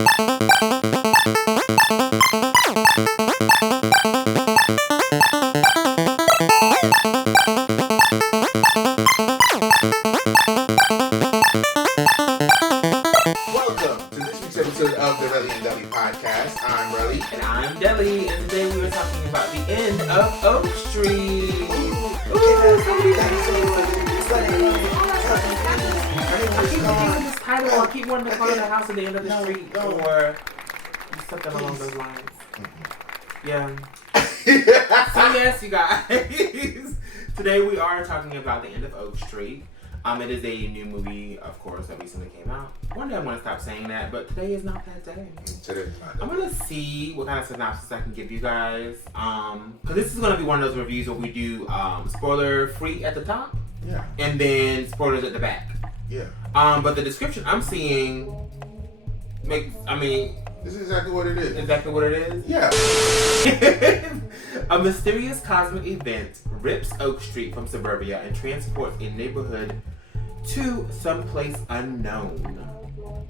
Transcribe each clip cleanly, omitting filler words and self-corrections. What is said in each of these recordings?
Episode of the Relly and Relly podcast. I'm Relly. And I'm Relly, and today we are talking about the end of Oak Street. I This title, I keep wanting to call it a house at the end of the street, or something along those lines. Yeah. So yes, you guys. Today we are talking about the end of Oak Street. It is a new movie, of course, that recently came out. One day I'm going to stop saying that, but today is not that day. Today is not that I'm going to see what kind of synopsis I can give you guys. Because this is going to be one of those reviews where we do spoiler free at the top. Yeah. And then spoilers at the back. Yeah. But the description I'm seeing this is exactly what it is. Exactly what it is? Yeah. A mysterious cosmic event rips Oak Street from suburbia and transports a neighborhood to someplace unknown.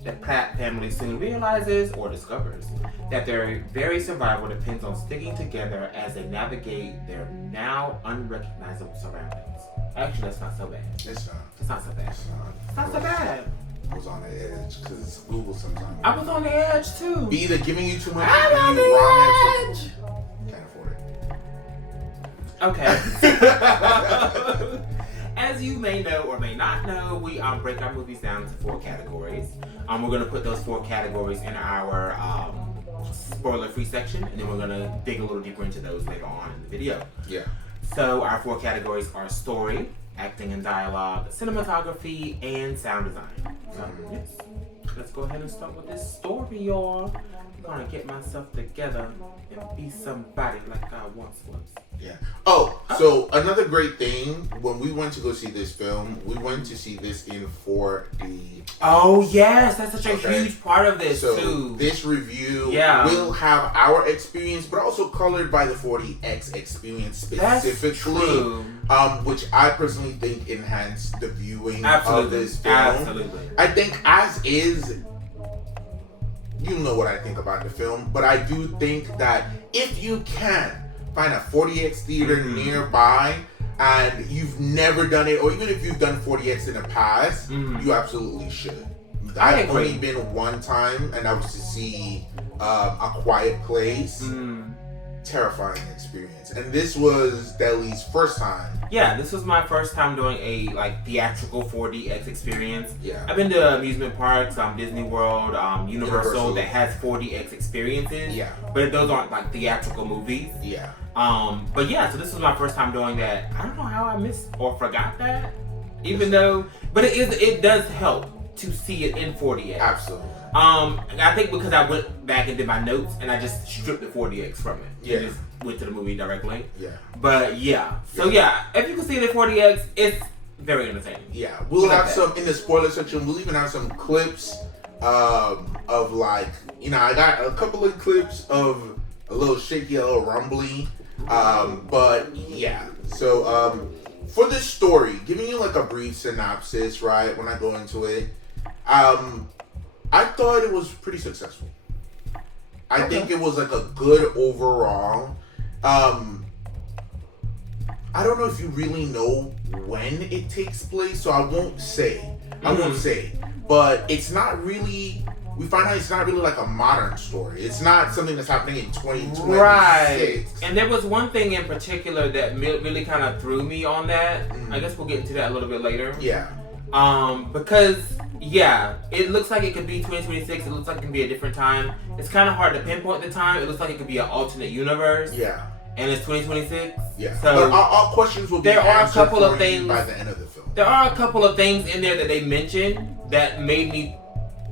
The Platt family soon realizes or discovers that their very survival depends on sticking together as they navigate their now unrecognizable surroundings. Actually, that's not so bad. It's not. It's not so bad. It's not so bad. I was on the edge because Google sometimes. I was on the edge too. Be either giving you too much I'm or on giving you wrong the edge. Can't afford it. Okay. As you may know or may not know, we break our movies down into 4 categories. We're going to put those 4 categories in our spoiler-free section, and then we're going to dig a little deeper into those later on in the video. Yeah. So our 4 categories are story, acting and dialogue, cinematography, and sound design. So yes, let's go ahead and start with this story, y'all. I'm going to get myself together and be somebody like I once was. Yeah. Oh, so another great thing, when we went to go see this film, we went to see this in 4D. Oh, yes. That's such a huge part of this, so too. This review will have our experience, but also colored by the 40X experience specifically. That's true. Which I personally think enhanced the viewing of this film. Absolutely. I think as is, you know what I think about the film, but I do think that if you can find a 40X theater nearby and you've never done it, or even if you've done 40X in the past, you absolutely should. I've only been one time, and that was to see A Quiet Place. Terrifying experience. And this was Deli's first time. Yeah, this was my first time doing a theatrical 4DX experience. Yeah. I've been to amusement parks, Disney World, Universal that has 4DX experiences. Yeah. But those aren't theatrical movies. Yeah. But yeah, so this was my first time doing that. I don't know how I missed or forgot that. But it does help to see it in 40X. Absolutely. I think because I went back and did my notes and I just stripped the 40X from it. Yeah. And just went to the movie directly. Yeah. But yeah. So yeah, if you can see the 40X, it's very entertaining. Yeah. We'll have some in the spoiler section. We'll even have some clips of I got a couple of clips of a little shaky, a little rumbly. But yeah. So for this story, giving you a brief synopsis, right? When I go into it, I thought it was pretty successful. I think it was a good overall. I don't know if you really know when it takes place, so I won't say. But it's not really. We find out it's not really a modern story. It's not something that's happening in 2026. Right. And there was one thing in particular that really kind of threw me on that. I guess we'll get into that a little bit later. Yeah. Because it looks like it could be 2026. It looks like it can be a different time. It's kind of hard to pinpoint the time. It looks like it could be an alternate universe. Yeah. And it's 2026. Yeah. So but all questions will be there are a couple of you things by the end of the film. There are a couple of things in there that they mentioned that made me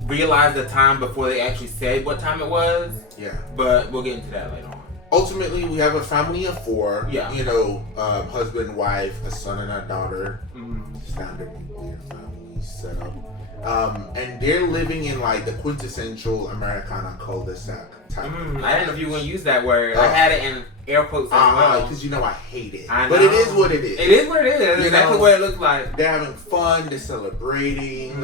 realize the time before they actually said what time it was. Yeah. But we'll get into that later on. Ultimately, we have a family of 4. Yeah. Husband, wife, a son, and a daughter. Standard nuclear family setup. And they're living in the quintessential Americana cul-de-sac type. I didn't know if you were going to use that word. I had it in air quotes as well. Because I hate it. I know. But it is what it is. It is what it is. That's exactly what it looks like. They're having fun. They're celebrating.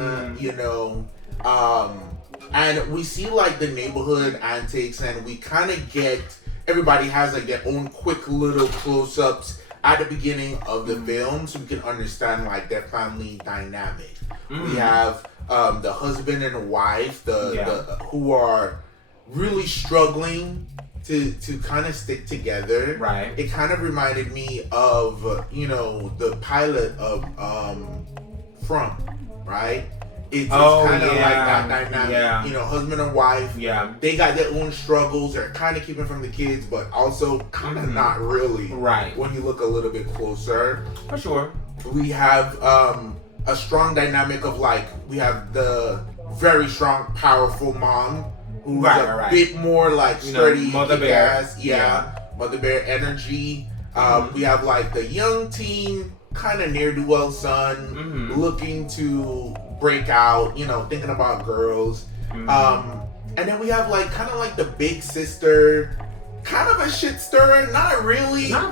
And we see like the neighborhood antics, and we kind of get everybody has like their own quick little close-ups at the beginning of the film, so we can understand like their family dynamic. We have the husband and the wife, the who are really struggling to kind of stick together. Right. It kind of reminded me of the pilot of From, right? It's kind of like that dynamic. Yeah. Husband and wife. Yeah. They got their own struggles. They're kind of keeping from the kids, but also kind of not really. Right. When you look a little bit closer. For sure. We have a strong dynamic of like, we have the very strong, powerful mom who's a bit more like sturdy, Mother Bear. Mother Bear energy. We have like the young teen, kind of ne'er-do-well son, looking to break out, thinking about girls. And then we have like kind of like the big sister, kind of a shit stirrer, not really. Yeah,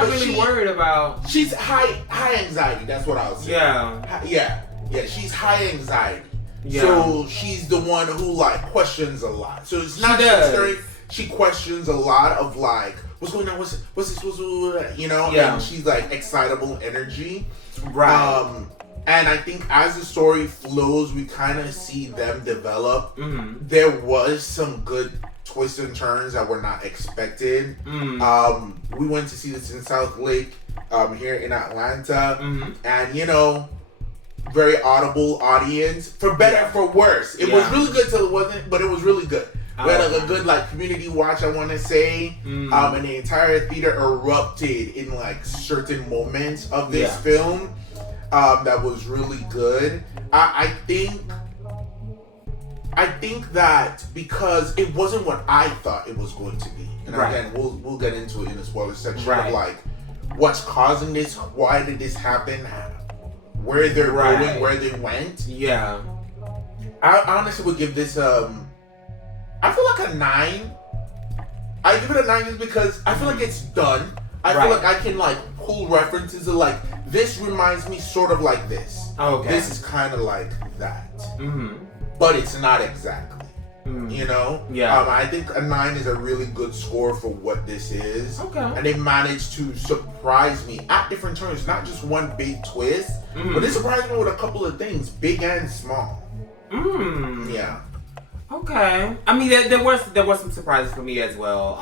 but really worried about. She's high anxiety. That's what I was saying. Yeah. She's high anxiety. Yeah. So she's the one who like questions a lot. So it's not shit stirring. She questions a lot of like, what's going on? What's this? And she's like excitable energy. Right. And I think as the story flows, we kind of see them develop. There was some good twists and turns that were not expected. We went to see this in South Lake, here in Atlanta, and very audible audience, for better, for worse. It was really good till it wasn't, but it was really good. We had like a good like community watch, I want to say, and the entire theater erupted in like certain moments of this film. That was really good. I think that because it wasn't what I thought it was going to be, and again we'll get into it in the spoiler section of like what's causing this, why did this happen, where they're going, where they went. Yeah, I honestly would give this I feel like a 9. I give it a 9 just because I feel like it's done. I feel like I can like pull references of like, this reminds me sort of like this. Okay. This is kind of like that. But it's not exactly. Yeah. I think a 9 is a really good score for what this is. Okay. And they managed to surprise me at different turns, not just one big twist, but they surprised me with a couple of things, big and small. Yeah. Okay. I mean, there was some surprises for me as well.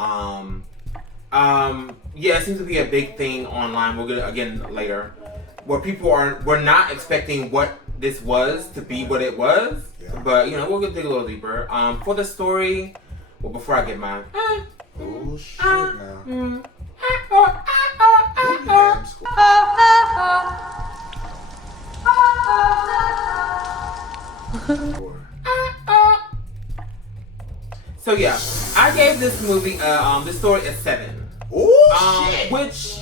Yeah, it seems to be a big thing online. We'll get it again later, where people were not expecting what this was to be what it was. Yeah. But we'll dig a little deeper. For the story, well, before I get mine. Oh shit! Now. So yeah, I gave this movie this story a 7. Oh shit! Which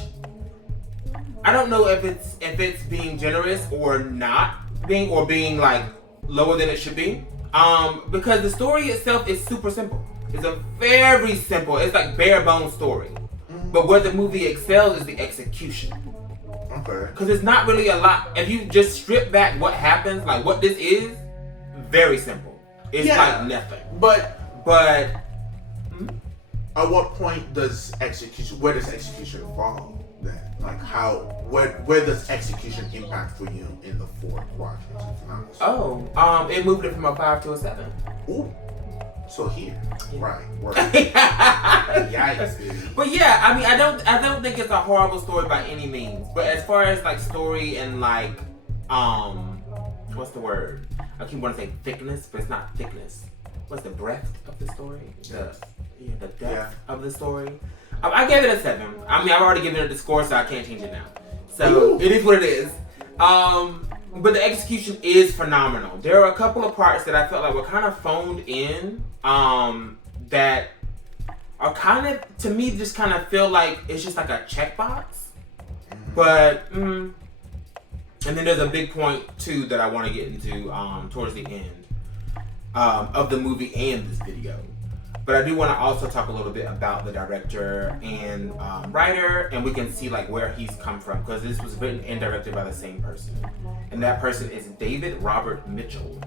I don't know if it's being generous or not being like lower than it should be. Because the story itself is super simple. It's a very simple, it's like bare bones story. But where the movie excels is the execution. Okay. Because it's not really a lot. If you just strip back what happens, like what this is, very simple. It's like nothing. But at what point where does execution fall then? Like where does execution impact for you in the 4 quadrants? It moved it from a 5 to a 7. Ooh. So here. Right. Yikes, dude. But yeah, I mean, I don't think it's a horrible story by any means. But as far as like story and like what's the word? I keep wanting to say thickness, but it's not thickness. What's the breadth of the story? The depth of the story. I gave it a 7. I mean, I've already given it the score, so I can't change it now. So it is what it is. But the execution is phenomenal. There are a couple of parts that I felt like were kind of phoned in, that are kind of, to me, just kind of feel like it's just like a checkbox. But, and then there's a big point, too, that I want to get into towards the end of the movie and this video. But I do want to also talk a little bit about the director and writer, and we can see like where he's come from, because this was written and directed by the same person, and that person is David Robert Mitchell,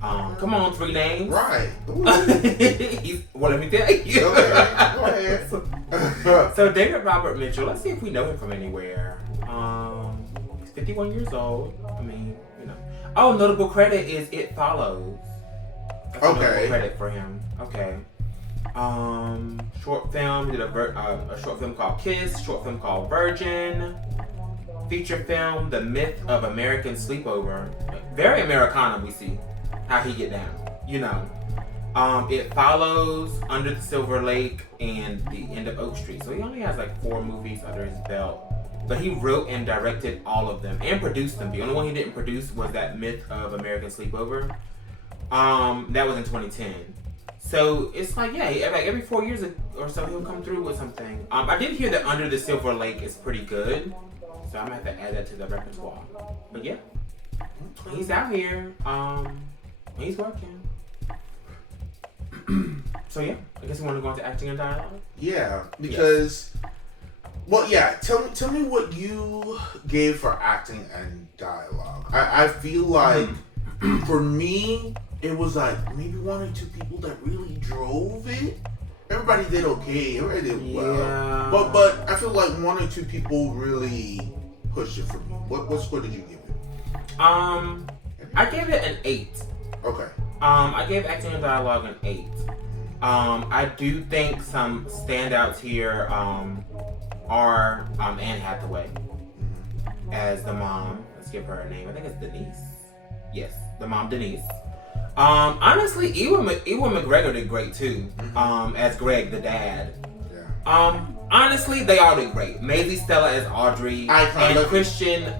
Come on, 3 names. Right. Well, let me tell you. Okay, go ahead. So David Robert Mitchell, let's see if we know him from anywhere. He's 51 years old. I mean, you know. Oh, notable credit is It Follows. That's a notable credit for him. Okay. Short film. He did a short film called Kiss. Short film called Virgin. Feature film, The Myth of American Sleepover. Very Americana, we see how he get down. You know. It Follows, Under the Silver Lake, and The End of Oak Street. So he only has like 4 movies under his belt. But he wrote and directed all of them and produced them. The only one he didn't produce was that Myth of American Sleepover. That was in 2010. So it's like, yeah, like every 4 years or so he'll come through with something. I did hear that Under the Silver Lake is pretty good. So I'm gonna have to add that to the repertoire. But yeah, he's out here. He's working. So yeah, I guess we want to go into acting and dialogue. Yeah, because, well, yeah. Tell me what you gave for acting and dialogue. I feel like for me, it was like maybe 1 or 2 people that really drove it. Everybody did okay. Everybody did well. Yeah. But I feel like 1 or 2 people really pushed it for me. What score did you give it? I gave it an 8. Okay. I gave acting and dialogue an 8. I do think some standouts here are Anne Hathaway as the mom. Let's give her a name. I think it's Denise. Yes, the mom, Denise. Honestly, Ewan McGregor did great too. As Greg, the dad. Yeah. Honestly, they all did great. Maisie Stella as Audrey, and Christian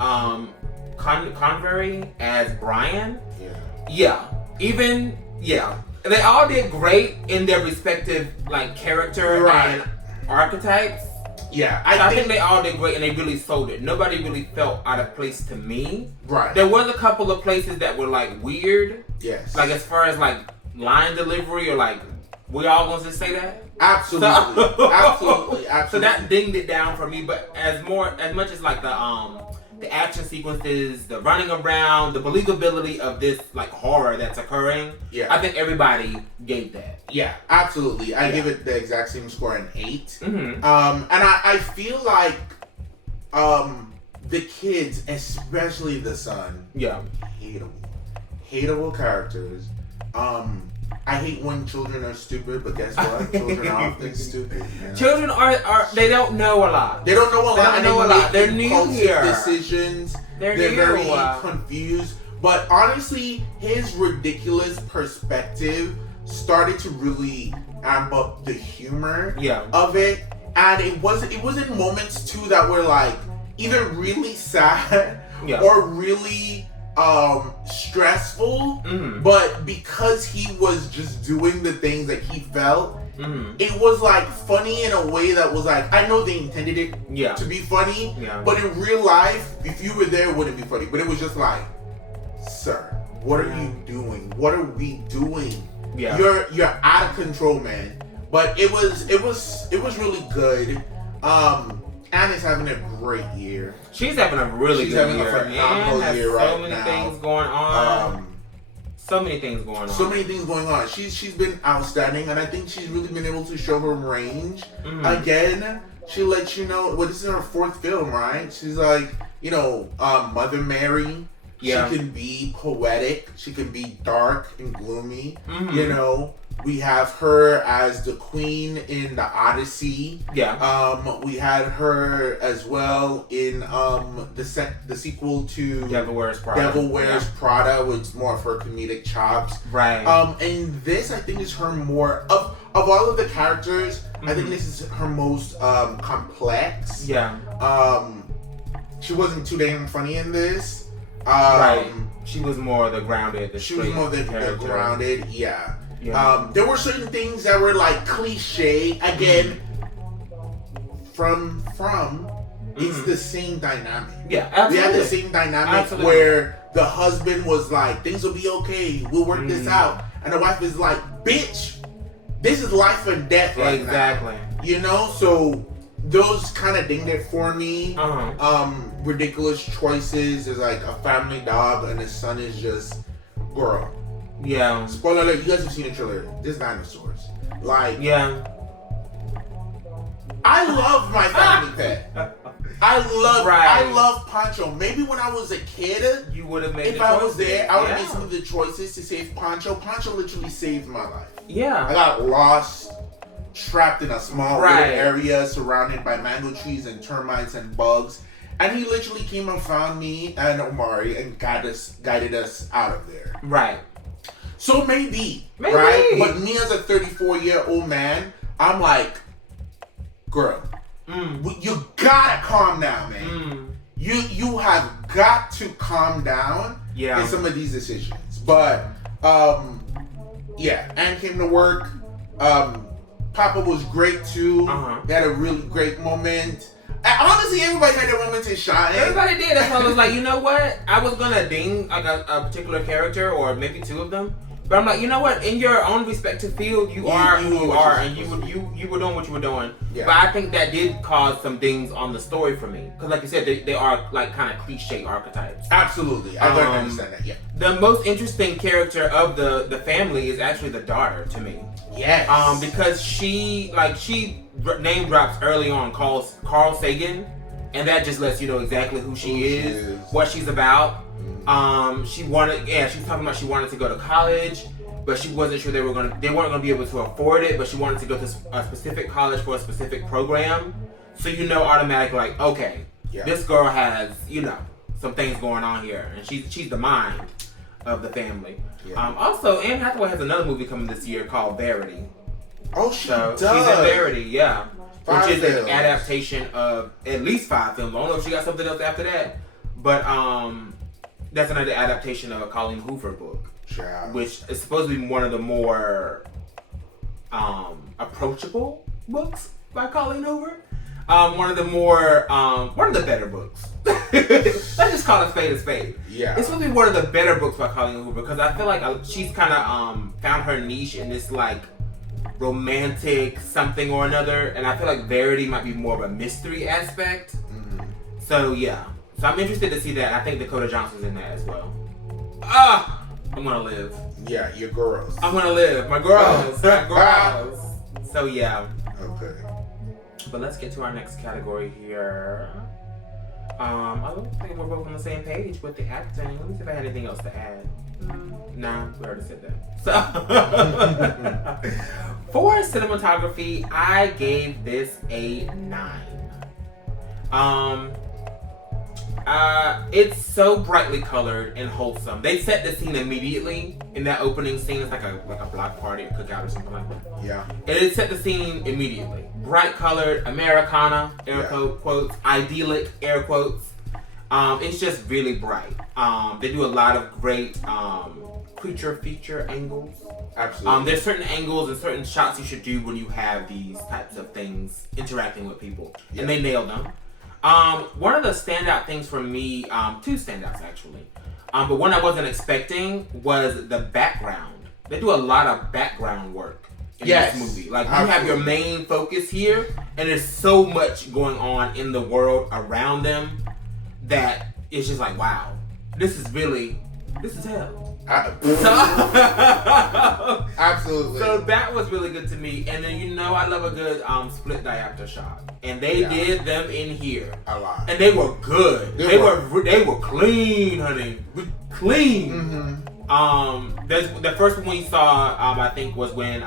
Convery as Brian. Yeah. They all did great in their respective like character and archetypes. Yeah, I think they all did great and they really sold it. Nobody really felt out of place to me. Right. There was a couple of places that were like weird. Yes. Like as far as like line delivery or like, we all going to say that? Absolutely. Absolutely. So that dinged it down for me. But as much as like the action sequences, the running around, the believability of this like horror that's occurring, I think everybody gave that. Yeah, absolutely. I give it the exact same score, an 8. And I feel like the kids, especially the son, hateable characters. I hate when children are stupid, but guess what? Children are often stupid. You know? Children are they don't know a lot. They don't know a lot. They don't know a lot. They're new here. Decisions. They're very confused. But honestly, his ridiculous perspective started to really amp up the humor of it. And it was in moments too that were like either really sad or really stressful, but because he was just doing the things that he felt, it was like funny in a way that was like, I know they intended it to be funny, but in real life, if you were there, it wouldn't be funny. But it was just like, sir, what are you doing? What are we doing? You're out of control, man. But it was really good. Anna's having a great year. She's having a really good year. She's having a phenomenal year right now. Things going on. So many things going on. She's been outstanding, and I think she's really been able to show her range. Again, she lets you know. Well, this is her 4th film, right? She's like, Mother Mary. She can be poetic. She can be dark and gloomy. We have her as the queen in the Odyssey. We had her as well in the sequel to Devil Wears Prada, which is more of her comedic chops. Right. And this, I think, is her more of all of the characters. I think this is her most complex. She wasn't too damn funny in this. She was more the grounded. Grounded. There were certain things that were like cliche. Again, from it's the same dynamic. Absolutely. We had the same dynamic where the husband was like, things will be okay, we'll work this out. And the wife is like, bitch, this is life and death right now. So those kind of dinged it for me. Ridiculous choices. There's like a family dog and his son is just, girl, Yeah. Spoiler alert, you guys have seen the trailer. There's dinosaurs. Like, yeah. I love my family pet. I love Pancho. Maybe when I was a kid, you would have made. If I was there, I would have made some of the choices to save Pancho. Pancho literally saved my life. Yeah. I got lost, trapped in a small little area, surrounded by mango trees and termites and bugs, and he literally came and found me and Omari and guided us out of there. Right. So maybe. Right? But me as a 34-year-old man, I'm like, girl, you gotta calm down, man. You have got to calm down in some of these decisions. But Anne came to work. Papa was great too. They had a really great moment. Honestly, everybody had their moment to shine. Everybody did. That's why I was like, you know what? I was gonna ding like a particular character or maybe two of them. But I'm like, you know what? In your own respective field, you are who you are, and you were doing what you were doing. Yeah. But I think that did cause some dings on the story for me, because like you said, they are like kind of cliche archetypes. Absolutely, I don't understand that. Yeah. The most interesting character of the family is actually the daughter to me. Yes. Because she name drops early on Carl Sagan, and that just lets you know exactly who she is, what she's about. She was talking about she wanted to go to college, but she wasn't sure they weren't gonna be able to afford it, but she wanted to go to a specific college for a specific program. So automatically like, okay, this girl has, some things going on here, and she's the mind of the family. Yeah. Also, Anne Hathaway has another movie coming this year called Verity. Oh, she does. She's in Verity, yeah. Which is an adaptation of at least 5 films. I don't know if she got something else after that, but that's another adaptation of a Colleen Hoover book, which is supposed to be one of the more approachable books by Colleen Hoover. One of the better books. Let's just call it spade a spade. Yeah, it's supposed to be one of the better books by Colleen Hoover, because I feel like she's kind of found her niche in this like romantic something or another, and I feel like Verity might be more of a mystery aspect. So yeah. So I'm interested to see that. I think Dakota Johnson's in that as well. I'm gonna live. Yeah, your girls. I'm gonna live. My girls. My girls. So yeah. Okay. But let's get to our next category here. I don't think we're both on the same page with the acting. Let me see if I had anything else to add. Nah, we already said that. So for cinematography, I gave this a 9. It's so brightly colored and wholesome. They set the scene immediately in that opening scene. It's like a block party or cookout or something like that. Yeah. And it set the scene immediately. Bright colored, Americana, air quotes, idyllic, air quotes. It's just really bright. They do a lot of great creature feature angles. Absolutely. There's certain angles and certain shots you should do when you have these types of things interacting with people. Yeah. And they nailed them. One of the standout things for me, 2 standouts actually, but one I wasn't expecting was the background. They do a lot of background work in this movie. Like, you have your main focus here, and there's so much going on in the world around them that it's just like, wow, this is hell. Absolutely. So that was really good to me, and then I love a good split diopter shot, and they did them in here a lot, and they were good. They were clean, honey, clean. There's the first one we saw, I think, was when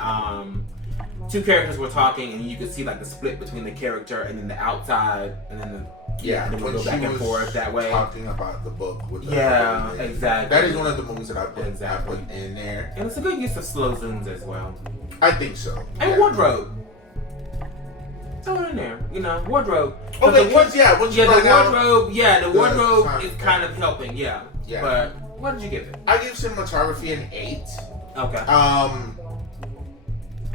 2 characters were talking, and you could see like the split between the character and then the outside, and then and then we go back and forth that way. Talking about the book with the exactly. That is one of the movies that I put in there, and it's a good use of slow zooms as well. I think so. And wardrobe. Throw it in there, wardrobe. Okay, the wardrobe is kind of helping, yeah. But what did you give it? I give cinematography an 8. Okay.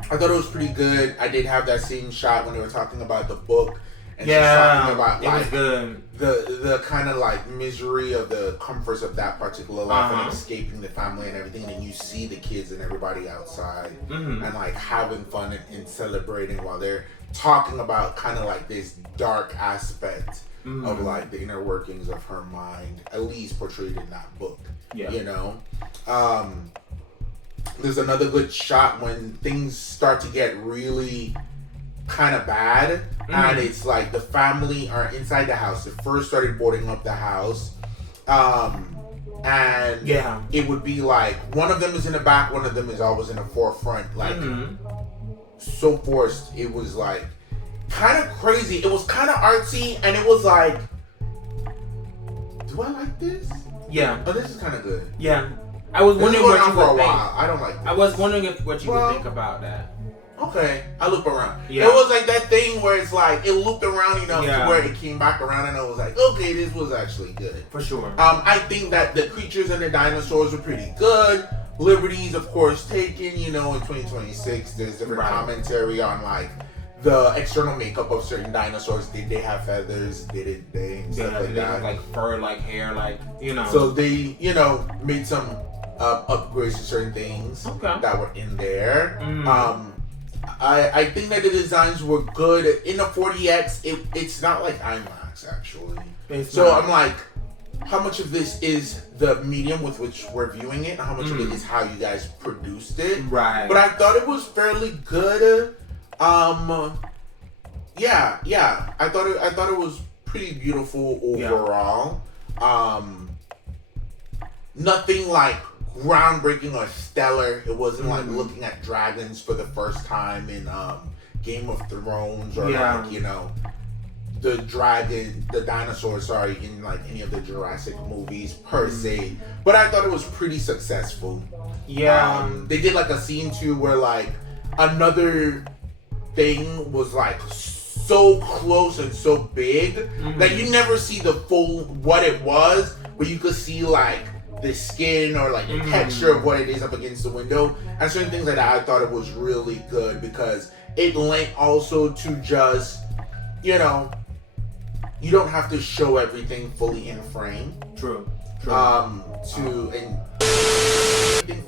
I thought it was pretty good. I did have that same shot when they were talking about the book. And she's talking about like the kind of like misery of the comforts of that particular life and escaping the family and everything, and you see the kids and everybody outside and like having fun and celebrating while they're talking about kind of like this dark aspect of like the inner workings of her mind, at least portrayed in that book. There's another good shot when things start to get really kind of bad, and it's like the family are inside the house. They first started boarding up the house, and it would be like one of them is in the back, one of them is always in the forefront, like so forced. It was like kind of crazy. It was kind of artsy, and it was like, do I like this? Yeah. Oh, this is kind of good. Yeah. I was wondering what you would think. I don't like this. I was wondering what you would think about that. Okay, I loop around. Yeah. It was like that thing where it's like it looped around enough to where it came back around, and I was like, okay, this was actually good. For sure. I think that the creatures and the dinosaurs were pretty good. Liberties, of course, taken. You know, in 2026, there's different commentary on like the external makeup of certain dinosaurs. Did they have feathers? Didn't they? And stuff like that. Like fur, like hair, like, you know. So they, you know, made some upgrades to certain things that were in there. I think that the designs were good. In the 40X, it's not like IMAX, actually. I'm like, how much of this is the medium with which we're viewing it, and how much of it is how you guys produced it? Right. But I thought it was fairly good. I thought it was pretty beautiful overall. Nothing like groundbreaking or stellar. It wasn't like looking at dragons for the first time in Game of Thrones or like, you know, the dinosaurs, in like any of the Jurassic movies per se. But I thought it was pretty successful. Yeah. They did like a scene too where like another thing was like so close and so big that you never see the full what it was, but you could see like the skin or like the texture of what it is up against the window and certain things like that. I thought it was really good because it lent also to just, you know, you don't have to show everything fully in frame. True. Everything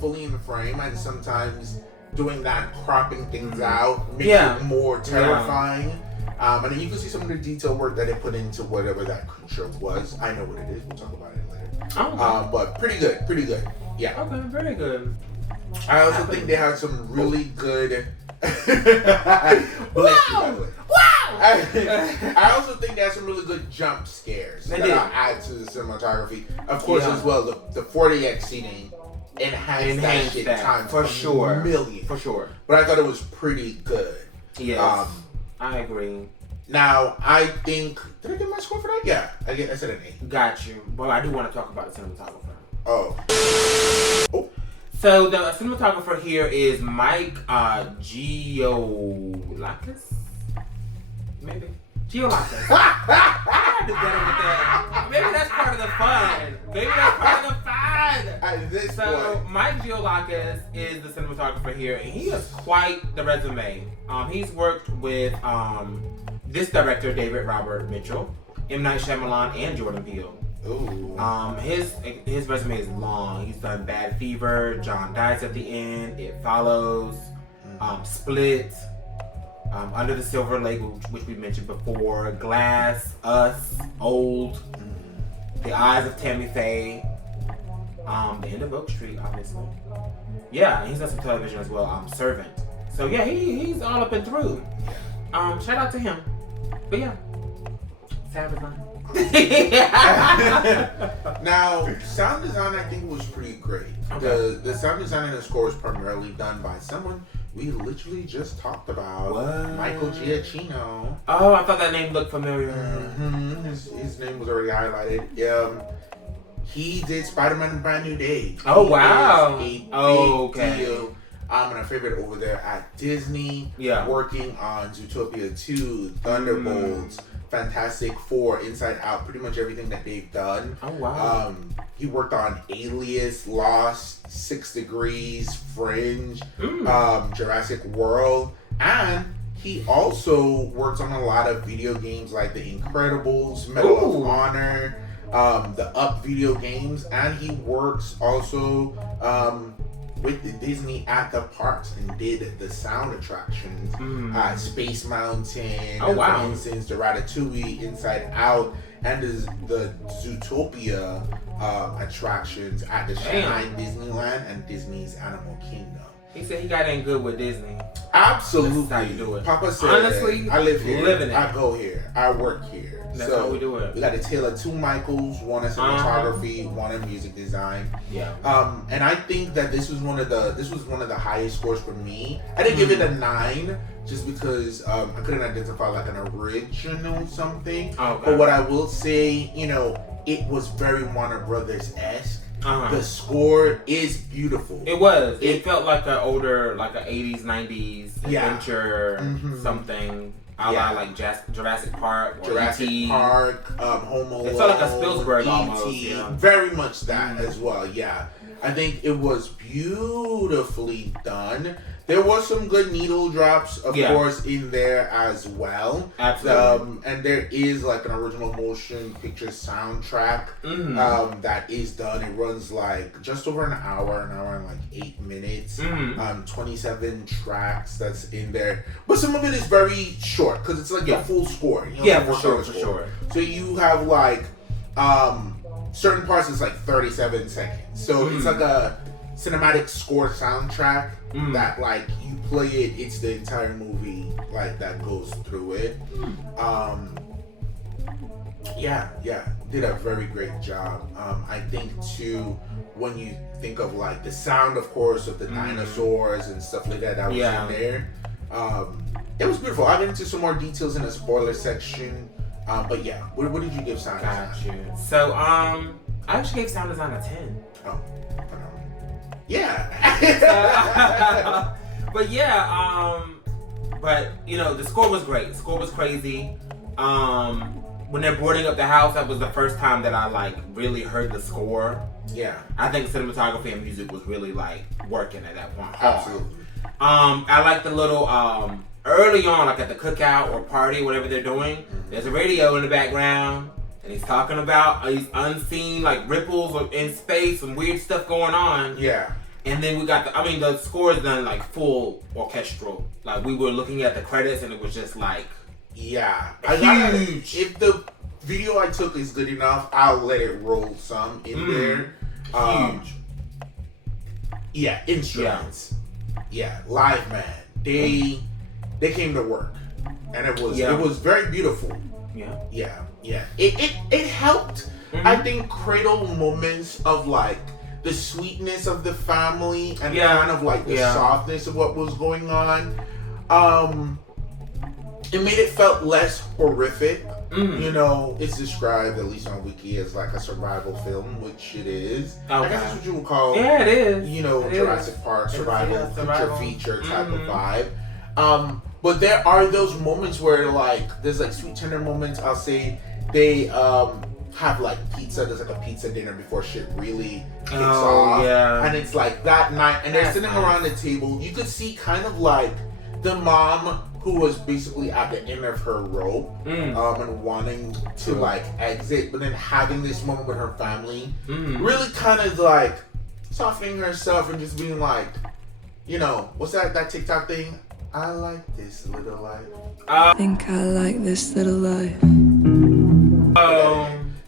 fully in the frame, and sometimes doing that, cropping things out makes it more terrifying. And then you can see some of the detail work that they put into whatever that creature was. I know what it is. We'll talk about it later. But pretty good. Yeah. Okay, very good. I also think they had some really good. I also think they had some really good jump scares that I'll add to the cinematography. Of course, as well, the 40X seating enhanced that shit times for sure. Million. For sure. But I thought it was pretty good. Yes. I agree. Now, I think... Did I get my score for that? Yeah. I said an 8. Got you. But I do want to talk about the cinematographer. Oh. So, the cinematographer here is Mike Geolakis? Maybe. Geolakis. I had to get it with that. Maybe that's part of the fun. Mike Geolakis is the cinematographer here, and he has quite the resume. He's worked with this director, David Robert Mitchell, M. Night Shyamalan, and Jordan Peele. Ooh. His resume is long. He's done Bad Fever, John Dies at the End, It Follows, Split, Under the Silver Lake, which we mentioned before, Glass, Us, Old, The Eyes of Tammy Faye, The End of Oak Street, obviously. Yeah, he's done some television as well, Servant. So yeah, he's all up and through. Shout out to him. But yeah, Savage Line. Now, sound design I think was pretty great. Okay. The sound design and the score was primarily done by someone we literally just talked about. What? Michael Giacchino. Oh, I thought that name looked familiar. Mm-hmm. His name was already highlighted. He did Spider-Man Brand New Day. Oh, wow. A big deal. And a favorite over there at Disney. Yeah. Working on Zootopia 2, Thunderbolts, Fantastic Four, Inside Out, pretty much everything that they've done. Oh, wow. He worked on Alias, Lost, 6 Degrees, Fringe, Jurassic World, and he also works on a lot of video games like The Incredibles, Medal of Honor, the Up video games, and he works also with the Disney at the parks and did the sound attractions at Space Mountain, for instance, the Ratatouille, Inside Out, and the Zootopia attractions at the Shanghai Disneyland and Disney's Animal Kingdom. He said he got in good with Disney. Absolutely. That's how you do it. Papa said, honestly, I live here. Living it. I go here. I work here. That's so how we do it. We got to tailor 2 Michaels, one in cinematography, one in music design. Yeah. And I think that this was one of the highest scores for me. I didn't give it a 9 just because I couldn't identify like an original something. Okay. But what I will say, it was very Warner Brothers-esque. The score is beautiful. It was. It felt like an older, like an 80s, 90s adventure something. I like Jurassic Park or Jurassic E.T. Park, Home Alone. It felt like a Spielberg E.T. almost. Yeah. Very much that as well, yeah. I think it was beautifully done. There was some good needle drops, of course, in there as well. Absolutely. And there is like an original motion picture soundtrack that is done. It runs like just over an hour and like 8 minutes. 27 tracks that's in there. But some of it is very short because it's like a full score. For sure. So you have like certain parts is like 37 seconds. So it's like a cinematic score soundtrack that like you play it, it's the entire movie like that goes through it. Did a very great job. I think too, when you think of like the sound, of course, of the dinosaurs and stuff like that was in there. It was beautiful. I'll get into some more details in the spoiler section. But yeah, what did you give sound design? So I actually gave sound design a 10. Oh, yeah. But yeah, but the score was great. The score was crazy. When they're boarding up the house, that was the first time that I like really heard the score. Yeah. I think cinematography and music was really like working at that point. Absolutely. I like the little early on, like at the cookout or party, whatever they're doing, there's a radio in the background, and he's talking about these unseen like ripples in space and weird stuff going on. Yeah. And then we got the score is done like full orchestral. Like we were looking at the credits and it was just like huge. If the video I took is good enough, I'll let it roll some in there. Huge. Yeah, instruments. Yeah, live man. They came to work, and it was very beautiful. Yeah. It helped. I think cradle moments of like the sweetness of the family and kind of like the softness of what was going on. It made it felt less horrific. It's described, at least on Wiki, as like a survival film, which it is. Okay. I guess that's what you would call it is. Jurassic Park survival feature type of vibe. But there are those moments where like there's like sweet tender moments. I'll say they have like pizza. There's like a pizza dinner before shit really kicks off. Yeah. And it's like that night, and they're sitting around the table. You could see kind of like the mom who was basically at the end of her rope and wanting to like exit, but then having this moment with her family, really kind of like softening herself and just being like, what's that TikTok thing? I like this little life. I think I like this little life.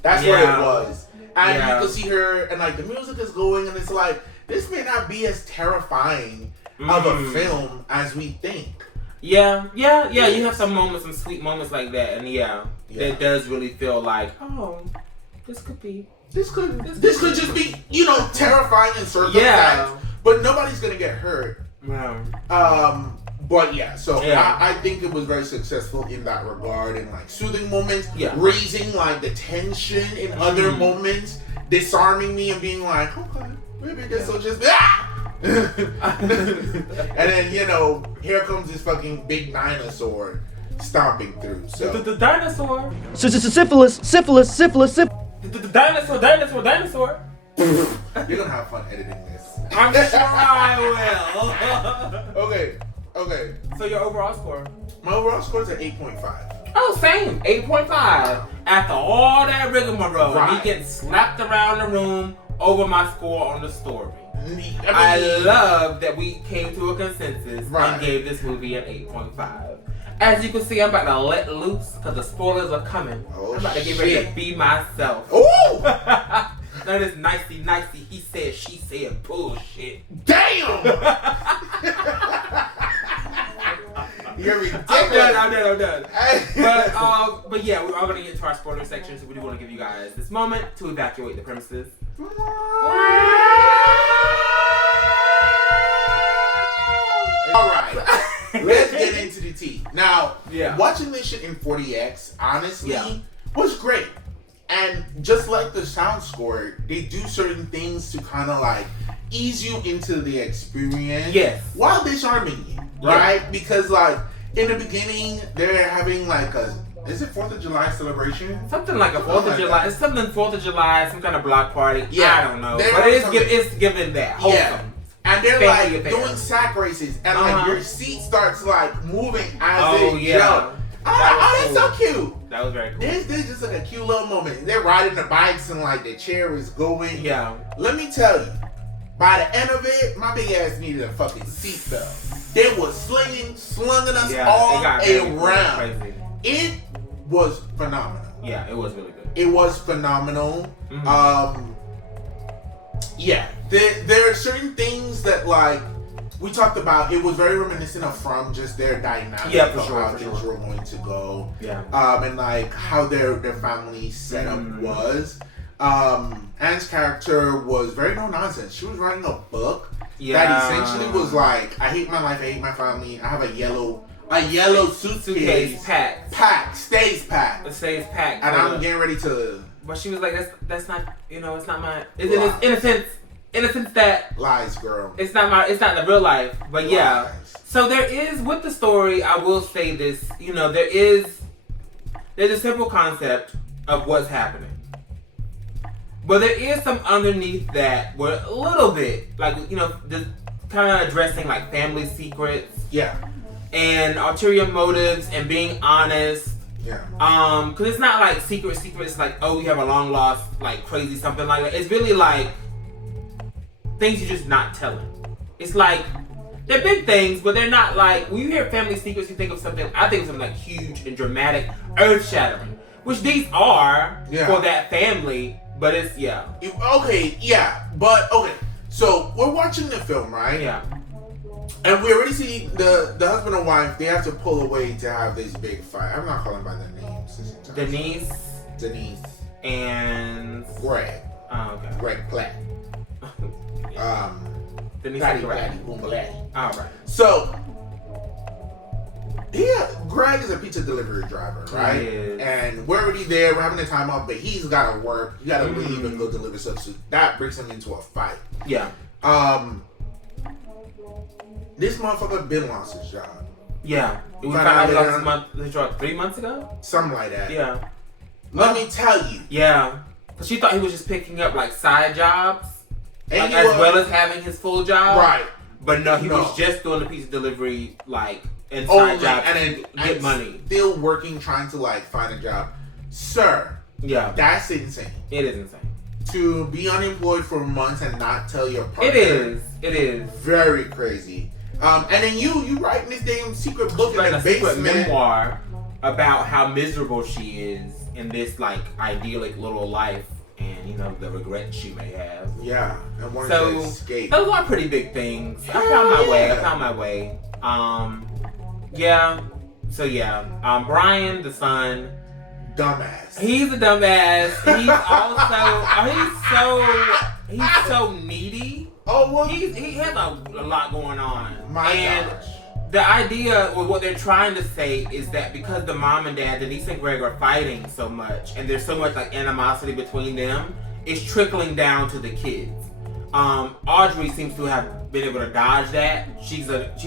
That's what it was. And you can see her, and like the music is going, and it's like, this may not be as terrifying of a film as we think. Yeah. You have some moments, some sweet moments like that, and it does really feel like, this could just be, terrifying in certain facts, but nobody's gonna get hurt. But I think it was very successful in that regard, in like soothing moments, raising like the tension in other moments, disarming me and being like, okay, maybe this will just be and then here comes this fucking big dinosaur stomping through. So the dinosaur. Syphilis. The dinosaur. You're gonna have fun editing this. I'm sure I will. Okay. So your overall score? My overall score is an 8.5. Oh, same. 8.5. After all that rigmarole, he gets slapped around the room over my score on the story. I love that we came to a consensus and gave this movie an 8.5. As you can see, I'm about to let loose because the spoilers are coming. Oh, I'm about to get ready to be myself. Ooh! None of this nicey, he said, she said bullshit. Damn! You're ridiculous. I'm done. But yeah, we're all gonna get to our spoiler section, so we do want to give you guys this moment to evacuate the premises. Alright. Let's get into the tea. Now, Yeah. watching this shit in 40X, honestly, Yeah. was great. And just like the sound score, they do certain things to kind of like ease you into the experience. Yes. While disarming you, Yeah. right? Because like in the beginning, they're having like is it 4th of July celebration? Something like a 4th of July. It's something 4th of July, some kind of block party. Yeah. I don't know. They're But having it's given that. Wholesome. Yeah. And they're Family like affair. doing sack races, and like your seat starts like moving as Oh, they yeah. jump. I'm like, oh, that's so cute. That was very cool. This just like a cute little moment. They're riding the bikes and like the chair is going. Yeah. Let me tell you, by the end of it, my big ass needed a fucking seatbelt. They was slunging us all around. Crazy. It was phenomenal. Yeah, it was really good. It was phenomenal. Mm-hmm. Yeah, there are certain things that like we talked about. It was very reminiscent of From, just their dynamic Yeah, for of sure, how for things sure. were going to go. Yeah. And like how their family setup was. Anne's character was very no nonsense. She was writing a book that essentially was like, I hate my life, I hate my family. I have a yellow suitcase packed. stays packed. It stays packed. And I'm getting ready to. But she was like, that's not, it's not my. In a sense that Lies, girl. it's not the real life. But yeah. Lies. So there is with the story. I will say this. There's a simple concept of what's happening. But there is some underneath that where a little bit like just kind of addressing like family secrets. Yeah. And ulterior motives and being honest. Yeah. Cause it's not like secret. It's like, oh, we have a long lost, like crazy something like that. It's really like things you're just not telling. It's like they're big things, but they're not like when you hear family secrets, you think of something. I think of something like huge and dramatic, earth shattering, which these are for that family. But it's Okay, yeah, but okay. So we're watching the film, right? Yeah. And we already see the husband and wife. They have to pull away to have this big fight. I'm not calling by their names. Denise and Greg. Oh, okay. Greg Platt. Denise Patty, and boom, Patty. All right. So, Greg is a pizza delivery driver, right? Yes. And we're already there. We're having a time off, but he's got to work. You got to leave and go deliver stuff. So that brings him into a fight. Yeah. This motherfucker been lost his job. Yeah. We found out last month, 3 months ago? Something like that. Yeah. Let me tell you. Yeah. But she thought he was just picking up like side jobs. And like, as well as having his full job. Right. But no, he was just doing the pizza delivery like inside job and get money. Still working, trying to like find a job. Sir. Yeah. That's insane. It is insane. To be unemployed for months and not tell your partner. It is. Very crazy. And then you writing this damn secret book in the basement. Secret memoir about how miserable she is in this like idyllic little life and the regrets she may have. Yeah. And wanting to escape. Those are pretty big things. I found my way. Yeah. So yeah. Brian, the son. Dumbass. He's a dumbass. He's also he's so needy. Oh well, he has a lot going on. My gosh. The idea, or what they're trying to say, is that because the mom and dad, Denise and Greg, are fighting so much, and there's so much like animosity between them, it's trickling down to the kids. Audrey seems to have been able to dodge that. She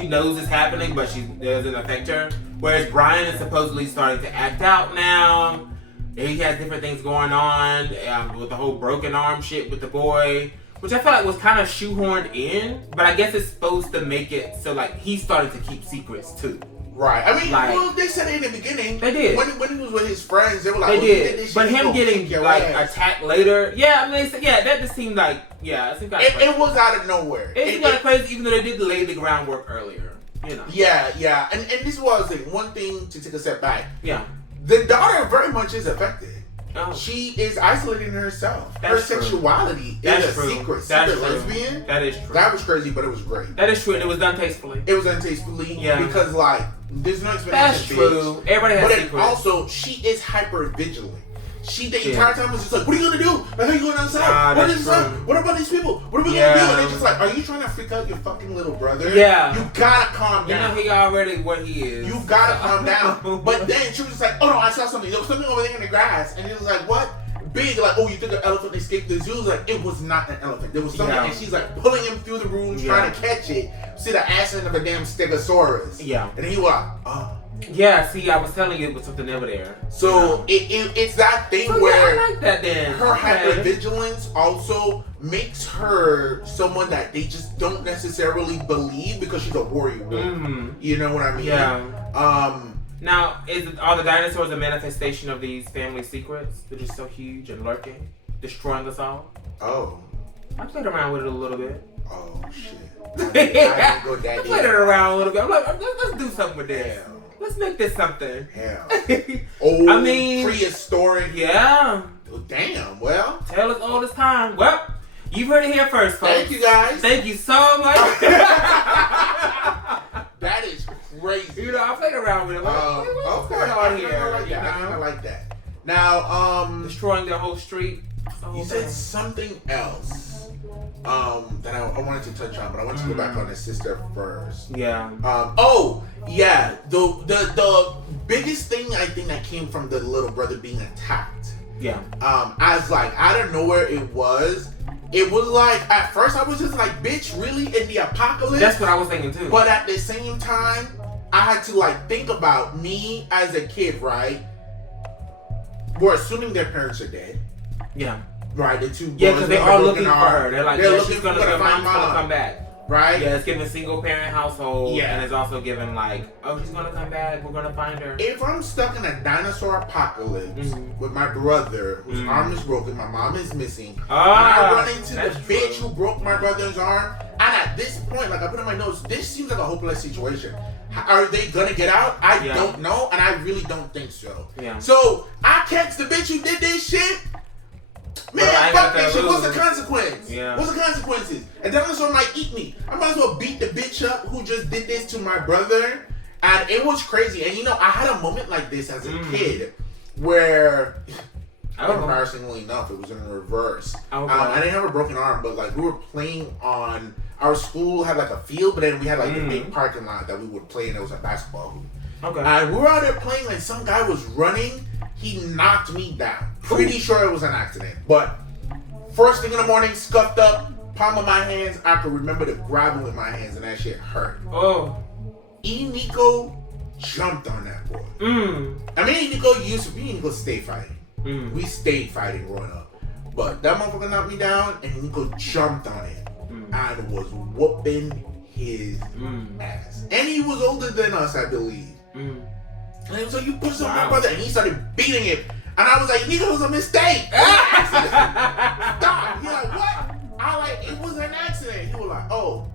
knows it's happening, but it doesn't affect her. Whereas Brian is supposedly starting to act out now. He has different things going on with the whole broken arm shit with the boy, which I felt like was kind of shoehorned in. But I guess it's supposed to make it so like he's starting to keep secrets too. Right. I mean, they said it in the beginning. They did. When he was with his friends, they were like, they did. But him getting like attacked later, that just seemed like, it seemed kind of crazy. It was out of nowhere. It seemed kind of crazy, even though they did lay the groundwork earlier. you know. Yeah. And this was like one thing to take a step back. Yeah. The daughter very much is affected. Oh. She is isolating herself. That's Her true. sexuality That's is a true. secret. That's Secret true. lesbian. That is true. That was crazy, but it was great. That is true, and it was done tastefully. It was untastefully. Yeah. Because like there's no explanation. That's true. Everybody has But secrets. it also, she is hyper vigilant. She the entire time was just like, what are you gonna do? Like, how are you going outside? What is this? What about these people? What are we gonna do? And they're just like, are you trying to freak out your fucking little brother? Yeah. You gotta calm down. You know he already what he is. You gotta calm down. But then she was just like, oh no, I saw something. There was something over there in the grass. And it was like, what? Big, like, oh, you think an elephant escaped the zoo? Like, it was not an elephant. There was something, and she's like pulling him through the room, trying to catch it. See the ass end of a damn stegosaurus. Yeah. And he was like, oh. Yeah, see, I was telling you it was something over there. So it's that thing so where I like that then. her hypervigilance also makes her someone that they just don't necessarily believe because she's a warrior woman. You know what I mean? Yeah. Now, are the dinosaurs a manifestation of these family secrets? They're just so huge and lurking, destroying us all? Oh. I played around with it a little bit. Oh, shit. I didn't go that I played it around a little bit. I'm like, let's do something with this. Hell. Let's make this something. Hell. Old, I mean, prehistoric. Yeah. Oh, damn, well. Tale as old as time. Well, you've heard it here first, folks. Thank you, guys. Thank you so much. That is crazy. You know, I played around with it. Like, what's going on here? I like that. Now, destroying the whole street. You said something else that I wanted to touch on, but I want to go back on the sister first. Yeah. Yeah. The biggest thing I think that came from the little brother being attacked. Yeah. As like out of nowhere it was like at first I was just like, bitch, really in the apocalypse? That's what I was thinking too. But at the same time, I had to like think about me as a kid, right? We're assuming their parents are dead. Yeah. Right, the two boys. Yeah, because they are looking for her. They're like, looking she's gonna come back. Right? Yeah, it's giving single parent household. Yeah. And it's also giving like, oh, she's gonna come back. We're gonna find her. If I'm stuck in a dinosaur apocalypse with my brother, whose arm is broken, my mom is missing, and I run into the bitch who broke my brother's arm, and at this point, like I put in my notes, this seems like a hopeless situation. Are they gonna get out? I don't know, and I really don't think so. Yeah. So I catch the bitch who did this shit. Man, fuck that shit. What's the consequence? Yeah. What's the consequences? A dinosaur might eat me. I might as well beat the bitch up who just did this to my brother. And it was crazy. And you know, I had a moment like this as a kid where, embarrassingly enough, it was in reverse. I didn't have a broken arm, but like we were playing on, our school had like a field, but then we had like the big parking lot that we would play in. It was a basketball hoop. Okay. And we were out there playing, and some guy was running. He knocked me down. Pretty sure it was an accident. But first thing in the morning, scuffed up, palm of my hands. I could remember to grab him with my hands, and that shit hurt. Oh. Nico jumped on that boy. I mean, Nico stayed fighting. We stayed fighting growing up. But that motherfucker knocked me down, and Nico jumped on it. And was whooping his ass. And he was older than us, I believe. And he was like, you pushed on my brother, and he started beating him. And I was like, nigga, it was a mistake. Stop. He's like, what? I like, it was an accident. He was like, oh.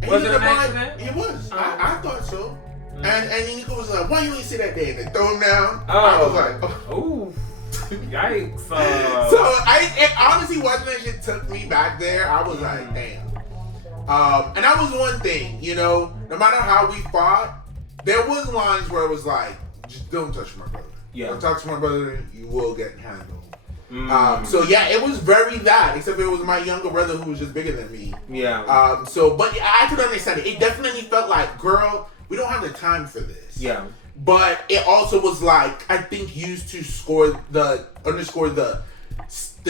And was it an accident? It was. I thought so. And then Nico was like, why you ain't sit that day? And they throw him down. Oh. I was like, oh. Ooh. Yikes. So it honestly, watching that shit took me back there. I was like, damn. And that was one thing, you know, no matter how we fought, there was lines where it was like, just don't touch my brother. Yeah. Don't touch my brother, you will get handled. So yeah, it was very that, except it was my younger brother who was just bigger than me. Yeah. But I could understand it. It definitely felt like, girl, we don't have the time for this. Yeah. But it also was like, I think used to underscore the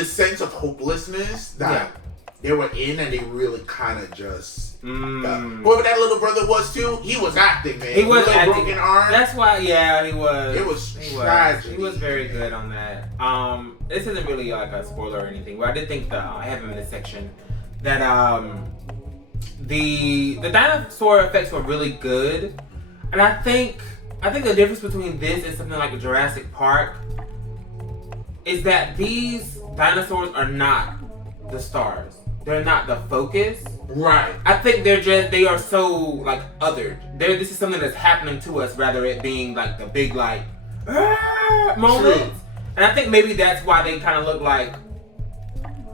sense of hopelessness that they were in, and they really kind of just whoever that little brother was too, he was acting, man. He was with a acting. broken arm. That's why, he was. It was tragic. He was very good on that. This isn't really like a spoiler or anything, but I did think I have him in this section that the dinosaur effects were really good, and I think the difference between this and something like a Jurassic Park is that these dinosaurs are not the stars. they're not the focus. Right. I think they are so like othered. This is something that's happening to us rather it being like the big like moment. True. And I think maybe that's why they kind of look like,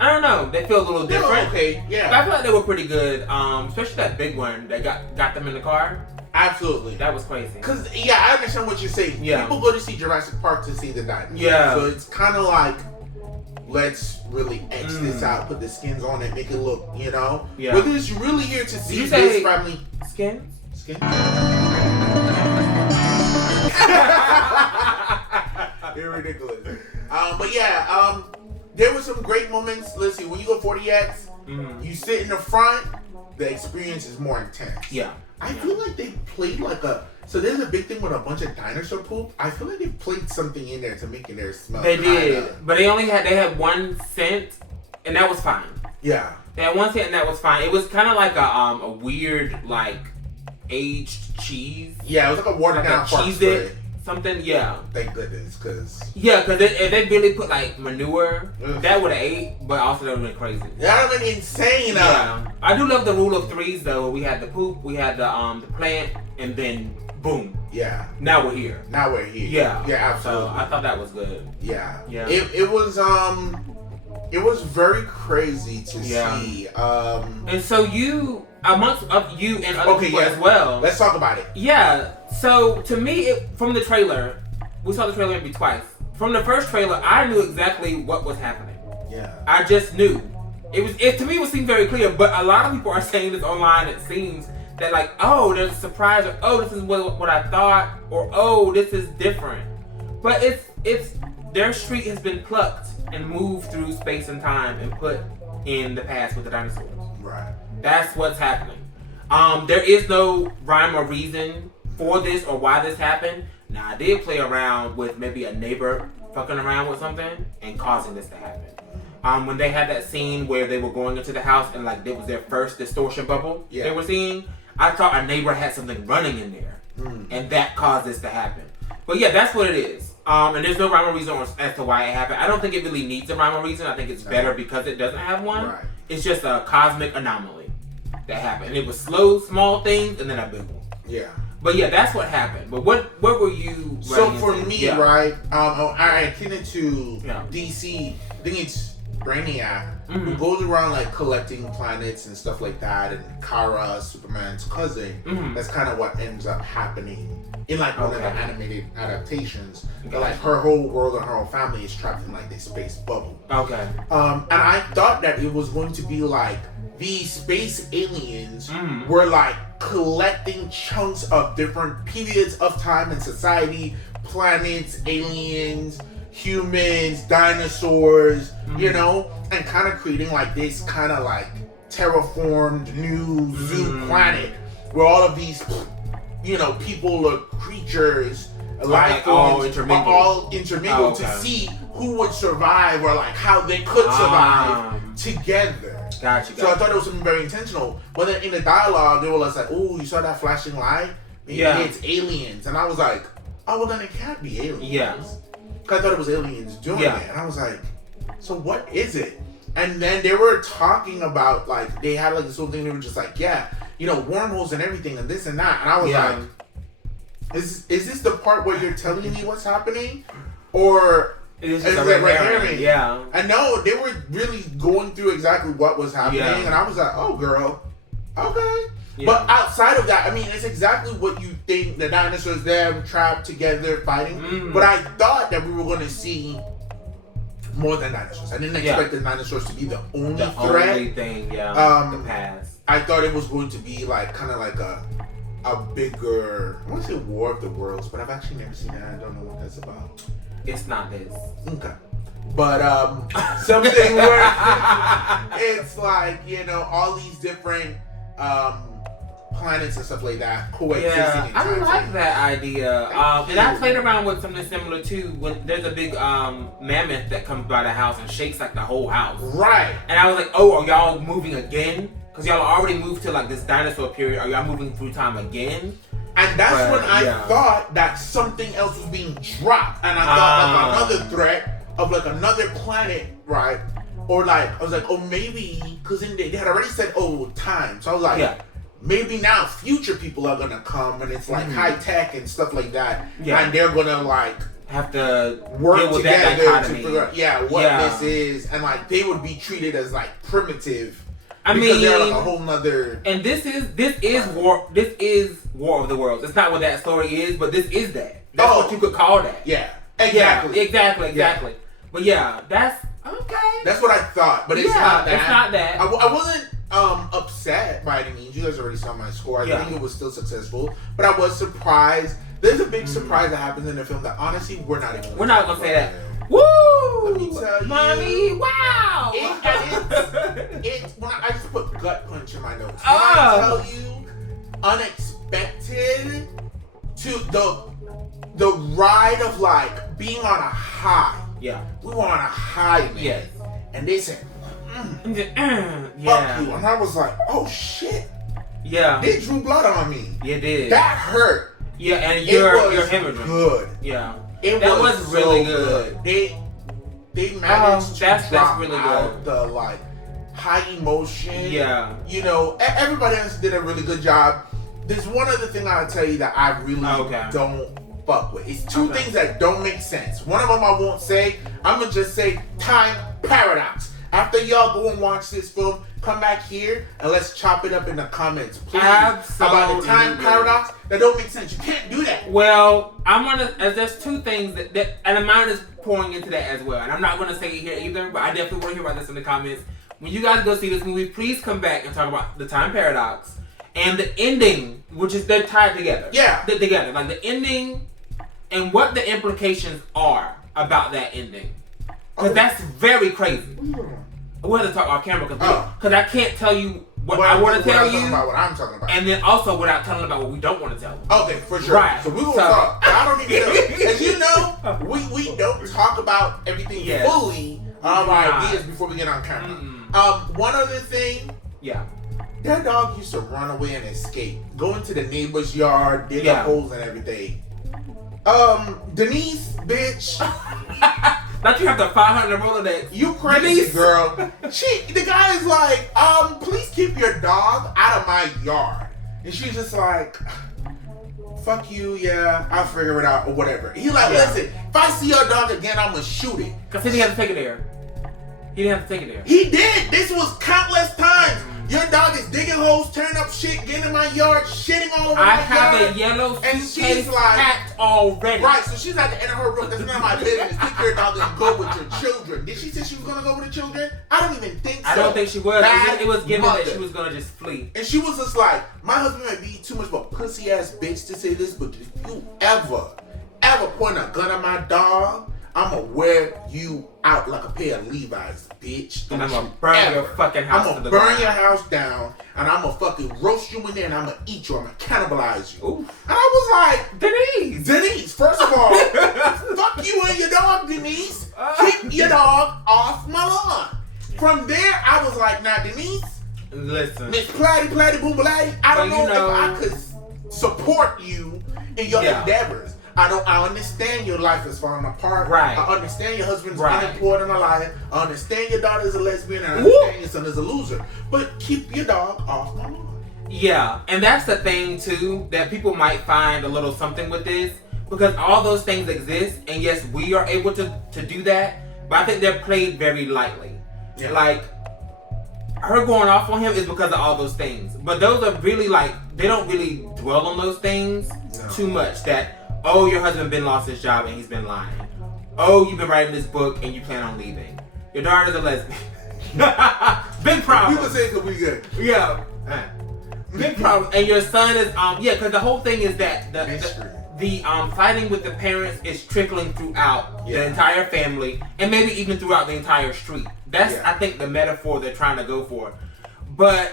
I don't know, they feel a little different. Okay, yeah. But I feel like they were pretty good, especially that big one that got them in the car. Absolutely. That was crazy. Because, yeah, I understand what you're saying. Yeah. People go to see Jurassic Park to see the dinosaurs. Yeah. So it's kind of like, let's really etch this out, put the skins on it, make it look, you know? Yeah. Whether it's really here to see you this say family. skins? Skin? You're ridiculous. But yeah, there were some great moments. Let's see, when you go 40X, you sit in the front, the experience is more intense. Yeah. I feel like they played like so there's a big thing with a bunch of dinosaur poop. I feel like they played something in there to make it there smell. They did. But they had one scent, and that was fine. Yeah. They had one scent, and that was fine. It was kind of like a weird, like, aged cheese. Yeah, it was like a watered down cheese it. Something, yeah. Thank goodness, because... Yeah, because if they really put, like, manure, that would have ate, but also that would have been crazy. That would have been insane, Yeah. I do love the rule of threes, though. We had the poop, we had the plant, and then, boom. Yeah. Now we're here. Now we're here. Yeah. Yeah, absolutely. So, I thought that was good. Yeah. Yeah. It was very crazy to see. And so you, amongst you and other people as well. Let's talk about it. Yeah. So to me, from the trailer, we saw the trailer maybe twice. From the first trailer, I knew exactly what was happening. Yeah. I just knew. To me, it seemed very clear. But a lot of people are saying this online. It seems that like, oh, there's a surprise, or oh, this is what I thought, or oh, this is different. But it's their street has been plucked and moved through space and time and put in the past with the dinosaurs. Right. That's what's happening. There is no rhyme or reason for this or why this happened. Now, I did play around with maybe a neighbor fucking around with something and causing this to happen. When they had that scene where they were going into the house and like it was their first distortion bubble they were seeing, I thought a neighbor had something running in there, and that caused this to happen. But yeah, that's what it is. And there's no rhyme or reason as to why it happened. I don't think it really needs a rhyme or reason. I think it's better because it doesn't have one. Right. It's just a cosmic anomaly that happened. And it was slow, small things, and then a big one. Yeah. But yeah, that's what happened. But what were you? So for me, right, I akin it to DC. I think it's Brainiac who goes around like collecting planets and stuff like that, and Kara, Superman's cousin. That's kind of what ends up happening in like one of the animated adaptations. But like her whole world and her whole family is trapped in like this space bubble. Okay. And I thought that it was going to be like these space aliens were like collecting chunks of different periods of time and society, planets, aliens, humans, dinosaurs, you know, and kind of creating like this kind of like terraformed new zoo planet where all of these, you know, people or creatures, life forms are all intermingled to see who would survive or like how they could survive together. Gotcha. So I thought it was something very intentional. But then in the dialogue, they were like, "Oh, you saw that flashing light? Maybe it's aliens." And I was like, "Oh, well then it can't be aliens." Yeah. Because I thought it was aliens doing it. And I was like, "So what is it?" And then they were talking about like they had like this whole thing. They were just like, "Yeah, you know, wormholes and everything and this and that." And I was like, "Is this the part where you're telling me what's happening, or?" It's like red herring. Yeah. I know they were really going through exactly what was happening, and I was like, "Oh, girl, okay." Yeah. But outside of that, I mean, it's exactly what you think. The dinosaurs there trapped together fighting. But I thought that we were going to see more than dinosaurs. I didn't expect the dinosaurs to be the only threat. Only thing, the past. I thought it was going to be like kind of like a bigger. I want to say War of the Worlds, but I've actually never seen that. I don't know what that's about. It's not this. Okay. But something where it's like, you know, all these different planets and stuff like that coexisting. Yeah, I like that idea. And I played around with something similar too. When there's a big mammoth that comes by the house and shakes like the whole house. Right. And I was like, oh, are y'all moving again? Because y'all already moved to like this dinosaur period. Are y'all moving through time again? And that's when I thought that something else was being dropped. And I thought like another threat of like another planet, right? Or like, I was like, oh, maybe, because they had already said, oh, time. So I was like, Yeah. maybe now future people are going to come and it's like high tech and stuff like that. Yeah. And they're going to like have to work deal with together that to dichotomy. figure out, what this is. And like, they would be treated as like primitive. I because mean, they're like a whole nother. And this is War of the Worlds. It's not what that story is, but this is that. That's what you could call that. Yeah. Exactly. Yeah, exactly. But yeah, that's okay. That's what I thought, but it's not that. It's not that. I wasn't upset by any means. You guys already saw my score. I think it was still successful, but I was surprised. There's a big surprise that happens in the film that honestly we're not gonna say that. Woo! Let me tell you, mommy, wow! It's when I just put gut punch in my notes. When I tell you, unexpected to the ride of like being on a high. Yeah. We were on a high, man. Yes. And they said, yeah. fuck you. And I was like, oh shit. Yeah. They drew blood on me. You did. That hurt. Yeah, and you're hemorrhaging. Good. Yeah. That was really so good. They managed to drop really out good. the like high emotion. Yeah. You know, everybody else did a really good job. There's one other thing I'll tell you that I really don't fuck with. It's two things that don't make sense. One of them I won't say. I'm gonna just say time paradox. After y'all go and watch this film, come back here and let's chop it up in the comments, please. Absolutely. About the time paradox that don't make sense. You can't do that. Well, there's two things that and mine is pouring into that as well. And I'm not gonna say it here either, but I definitely want to hear about this in the comments. When you guys go see this movie, please come back and talk about the time paradox and the ending, which is they're tied together. Yeah. They're together. Like the ending and what the implications are about that ending. Because that's very crazy. We'll have to talk off camera because I can't tell you what I want to tell you. About what I'm talking about. And then also without telling about what we don't want to tell them. Okay, for sure. Right. So we're going to talk. I don't even know. As you know, we don't talk about everything fully on our ideas before we get on camera. One other thing. Yeah. That dog used to run away and escape. Go into the neighbor's yard, dig up holes and everything. Denise, bitch. Not you have the 500 Rolodex. You crazy, Denise. Girl. The guy is like, please keep your dog out of my yard. And she's just like, fuck you, yeah, I'll figure it out or whatever. He like, listen, if I see your dog again, I'm gonna shoot it. Because he didn't have to take it there. He didn't have to take it there. He did. This was countless times. Your dog is digging holes, tearing up shit, getting in my yard, shitting all over my yard. I have a yellow suitcase packed already. Right, so she's at the end of her room. That's none of my business. Take your dog and go with your children. Did she say she was going to go with the children? I don't even think so. I don't think she was. It was given mother. that she was going to just flee. And she was just like, my husband might be too much of a pussy ass bitch to say this, but if you ever point a gun at my dog, I'm going to wear you out like a pair of Levi's, bitch. And I'm going to burn your fucking house I'm going to burn your house down, and I'm going to fucking roast you in there, and I'm going to eat you. I'm going to cannibalize you. Oof. And I was like, Denise, first of all, fuck you and your dog, Denise. Keep your dog off my lawn. From there, I was like, now, Denise, listen, Miss Platty, Boom Blatty, I don't know if I could support you in your endeavors. I understand your life is falling apart. Right. I understand your husband's unimportant in life. I understand your daughter's a lesbian. And I understand your son is a loser. But keep your dog off my lawn. Yeah, and that's the thing too, that people might find a little something with this, because all those things exist, and yes, we are able to do that, but I think they're played very lightly. Yeah. Like, her going off on him is because of all those things. But those are really like, they don't really dwell on those things too much. That, oh, your husband been lost his job and he's been lying. Oh, you've been writing this book and you plan on leaving. Your daughter's a lesbian. Big problem. You can say it we good. Yeah. Big problem. And your son is, because the whole thing is that the fighting with the parents is trickling throughout the entire family and maybe even throughout the entire street. That's, I think, the metaphor they're trying to go for. But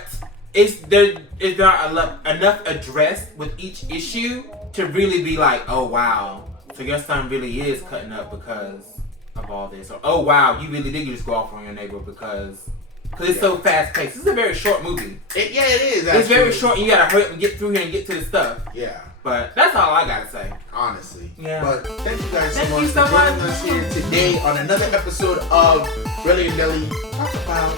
is there enough addressed with each issue to really be like, oh wow, so your son really is cutting up because of all this, or oh wow, you really did just go off on your neighbor because it's so fast paced. This is a very short movie. It is. Actually. It's very short, and you gotta hurry up and get through here and get to the stuff. Yeah. But that's all I gotta say. honestly. Yeah. But thank you guys Thank so you much so for joining much. us here today on another episode of Relly and Relly Talk About.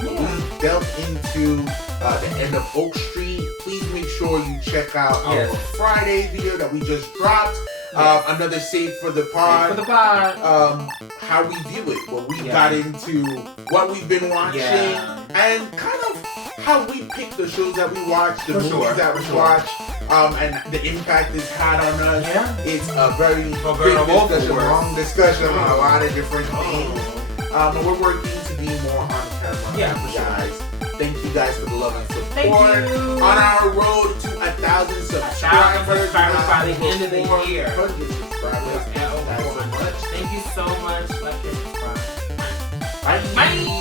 We delve into the end of Oak Street. Please make sure you check out our Friday video that we just dropped. Another save for the pod. Save for the pod. How we view it, what we got into, what we've been watching, and kind of how we pick the shows that we watch, the movies that we watch, and the impact it's had on us. Yeah. It's a very big discussion, long discussion on a lot of different things. And we're working to be more on camera. Yeah, for guys. Thank you guys for the love and support. Thank you. On our road to 1,000 subscribers by the end of the year. 100 subscribers. Thank you so much. Like and subscribe. Bye. Bye.